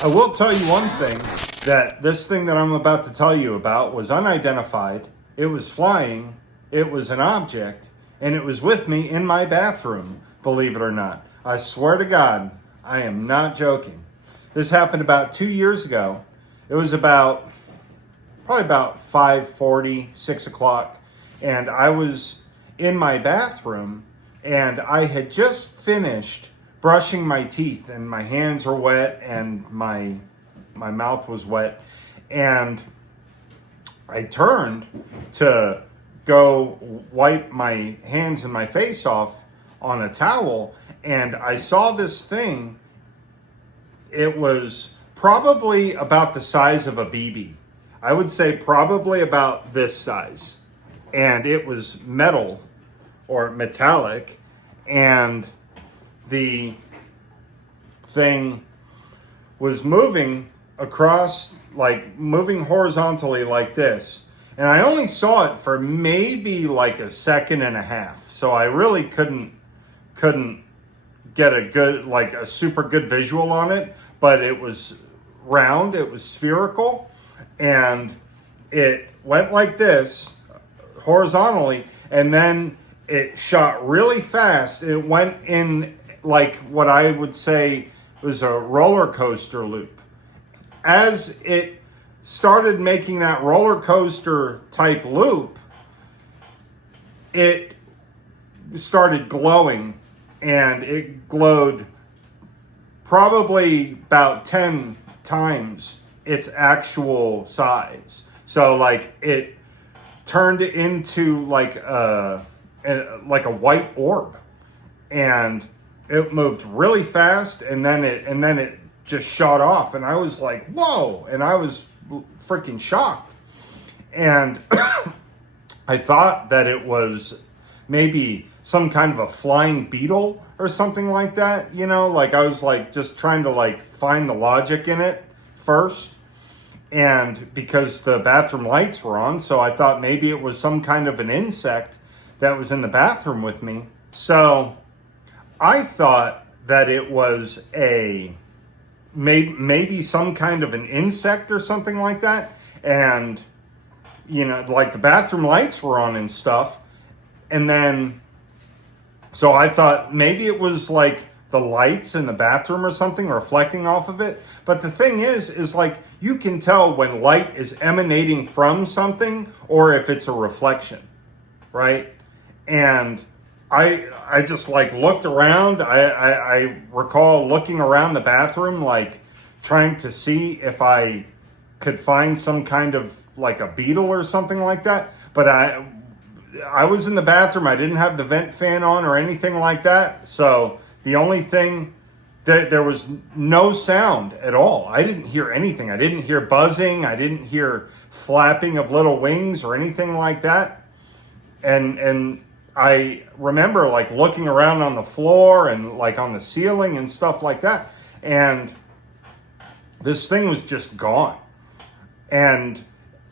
I will tell you one thing, that this thing that I'm about to tell you about was unidentified, it was flying, it was an object, and it was with me in my bathroom, believe it or not. I swear to God, I am not joking. This happened about 2 years ago. It was probably about 5:40, 6 o'clock, and I was in my bathroom, and I had just finished brushing my teeth, and my hands were wet, and my mouth was wet, and I turned to go wipe my hands and my face off on a towel, and I saw this thing. It was probably about the size of a BB. I would say probably about this size. And it was metal or metallic, and the thing was moving across, like moving horizontally like this. And I only saw it for maybe like a second and a half. So I really couldn't get a good, like a super good visual on it, but it was round, it was spherical, and it went like this horizontally, and then it shot really fast. It went in like what I would say was a roller coaster loop. As it started making that roller coaster type loop, it started glowing, and it glowed probably about 10 times its actual size. So like it turned into like a white orb, and it moved really fast, and then it just shot off, and I was like, whoa, and I was freaking shocked. And I thought that it was maybe some kind of a flying beetle or something like that, you know, like I was like just trying to like find the logic in it first. And because the bathroom lights were on, so I thought maybe it was some kind of an insect that was in the bathroom with me. So I thought that it was maybe some kind of an insect or something like that. And, you know, like the bathroom lights were on and stuff. And then, so I thought maybe it was like the lights in the bathroom or something reflecting off of it. But the thing is like you can tell when light is emanating from something or if it's a reflection, right? And I just like looked around. I recall looking around the bathroom, like trying to see if I could find some kind of like a beetle or something like that. But I was in the bathroom. I didn't have the vent fan on or anything like that. So the only thing, there was no sound at all. I didn't hear anything. I didn't hear buzzing. I didn't hear flapping of little wings or anything like that. And I remember like looking around on the floor and like on the ceiling and stuff like that. And this thing was just gone. And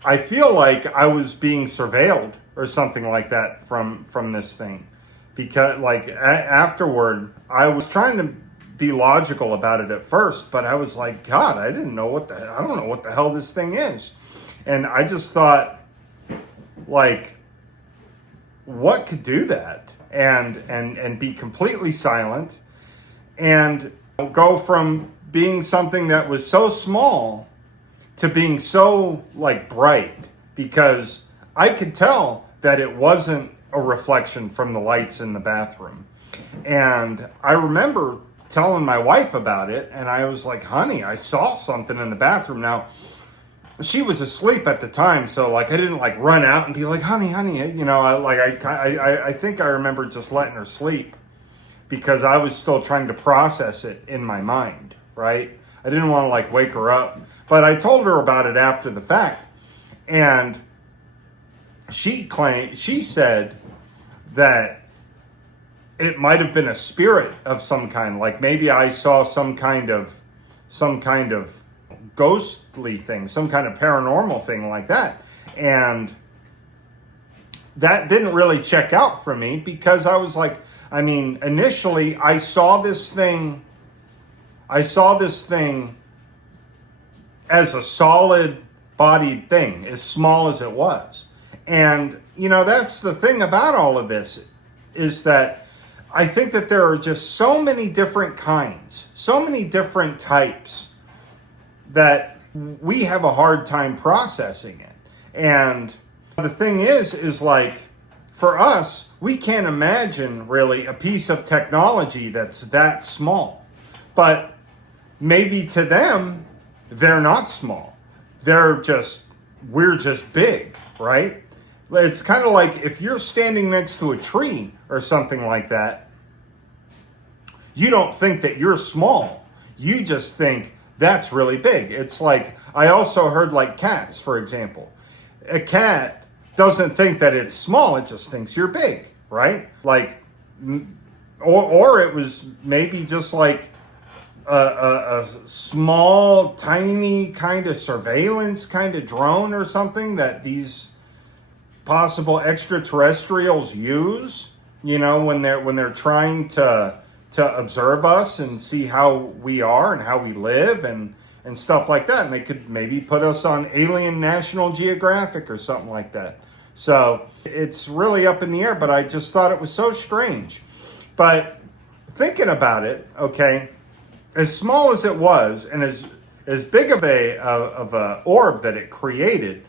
I feel like I was being surveilled or something like that from this thing. Because like afterward, I was trying to be logical about it at first, but I was like, God, I don't know what the hell this thing is. And I just thought, like, what could do that and be completely silent and go from being something that was so small to being so like bright, because I could tell that it wasn't a reflection from the lights in the bathroom. And I remember telling my wife about it, and I was like, honey, I saw something in the bathroom. Now, she was asleep at the time, so like I didn't like run out and be like, honey, you know, I think I remember just letting her sleep because I was still trying to process it in my mind, right? I didn't want to like wake her up, but I told her about it after the fact. And she said that it might have been a spirit of some kind. Like maybe I saw some kind of ghostly thing, some kind of paranormal thing like that. And that didn't really check out for me because I was like, I mean, initially I saw this thing as a solid bodied thing, as small as it was. And, you know, that's the thing about all of this, is that I think that there are just so many different kinds, so many different types, that we have a hard time processing it. And the thing is like, for us, we can't imagine really a piece of technology that's that small. But maybe to them, they're not small. We're just big, right? It's kind of like if you're standing next to a tree or something like that, you don't think that you're small. You just think that's really big. It's like, I also heard like cats, for example. A cat doesn't think that it's small, it just thinks you're big, right? Like, or it was maybe just like a small, tiny kind of surveillance kind of drone or something that these possible extraterrestrials use, you know, when they're trying to observe us and see how we are and how we live and stuff like that. And they could maybe put us on Alien National Geographic or something like that. So it's really up in the air, but I just thought it was so strange. But thinking about it, okay, as small as it was and as big of a orb that it created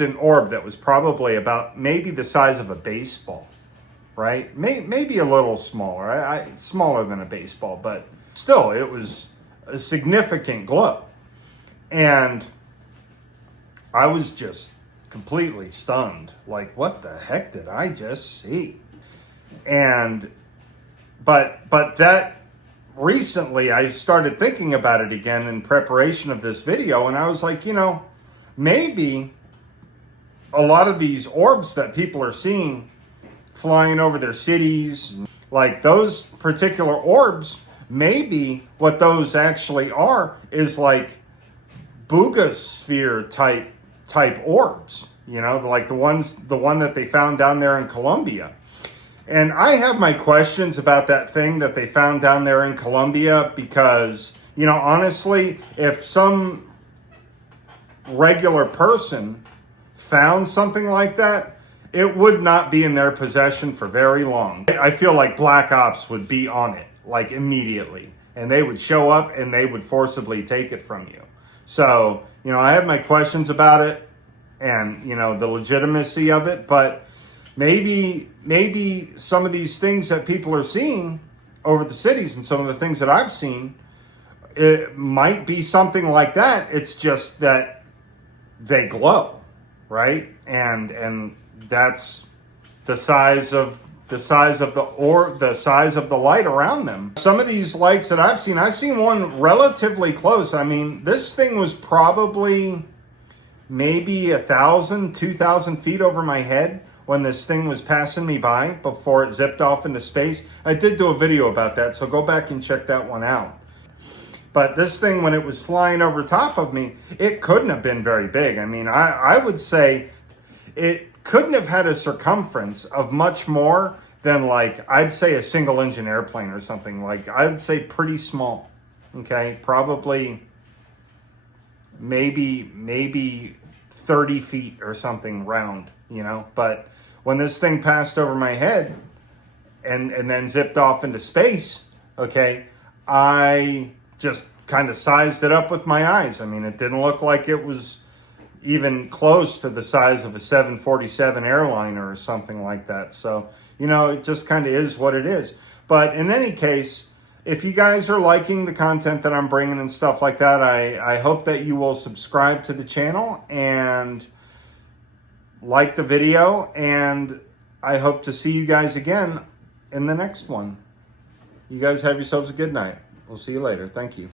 an orb that was probably about maybe the size of a baseball, right? Maybe a little smaller, smaller than a baseball, but still, it was a significant glow. And I was just completely stunned. Like, what the heck did I just see? And, but that recently I started thinking about it again in preparation of this video, and I was like, you know, maybe a lot of these orbs that people are seeing flying over their cities, like those particular orbs, maybe what those actually are is like boogosphere type orbs, you know, like the one that they found down there in Colombia. And I have my questions about that thing that they found down there in Colombia because, you know, honestly, if some regular person found something like that, it would not be in their possession for very long. I feel like Black Ops would be on it, like immediately, and they would show up and they would forcibly take it from you. So, you know, I have my questions about it and, you know, the legitimacy of it, but maybe some of these things that people are seeing over the cities and some of the things that I've seen, it might be something like that. It's just that they glow, right? And that's the size of the light around them. Some of these lights that I've seen one relatively close. I mean, this thing was probably maybe 1,000, 2,000 feet over my head when this thing was passing me by before it zipped off into space. I did do a video about that, so go back and check that one out. But this thing, when it was flying over top of me, it couldn't have been very big. I mean, I would say it couldn't have had a circumference of much more than, like, I'd say a single engine airplane or something. Like, I'd say pretty small, okay? Probably maybe 30 feet or something round, you know? But when this thing passed over my head and then zipped off into space, okay, I just kind of sized it up with my eyes. I mean, it didn't look like it was even close to the size of a 747 airliner or something like that. So, you know, it just kind of is what it is. But in any case, if you guys are liking the content that I'm bringing and stuff like that, I hope that you will subscribe to the channel and like the video. And I hope to see you guys again in the next one. You guys have yourselves a good night. We'll see you later. Thank you.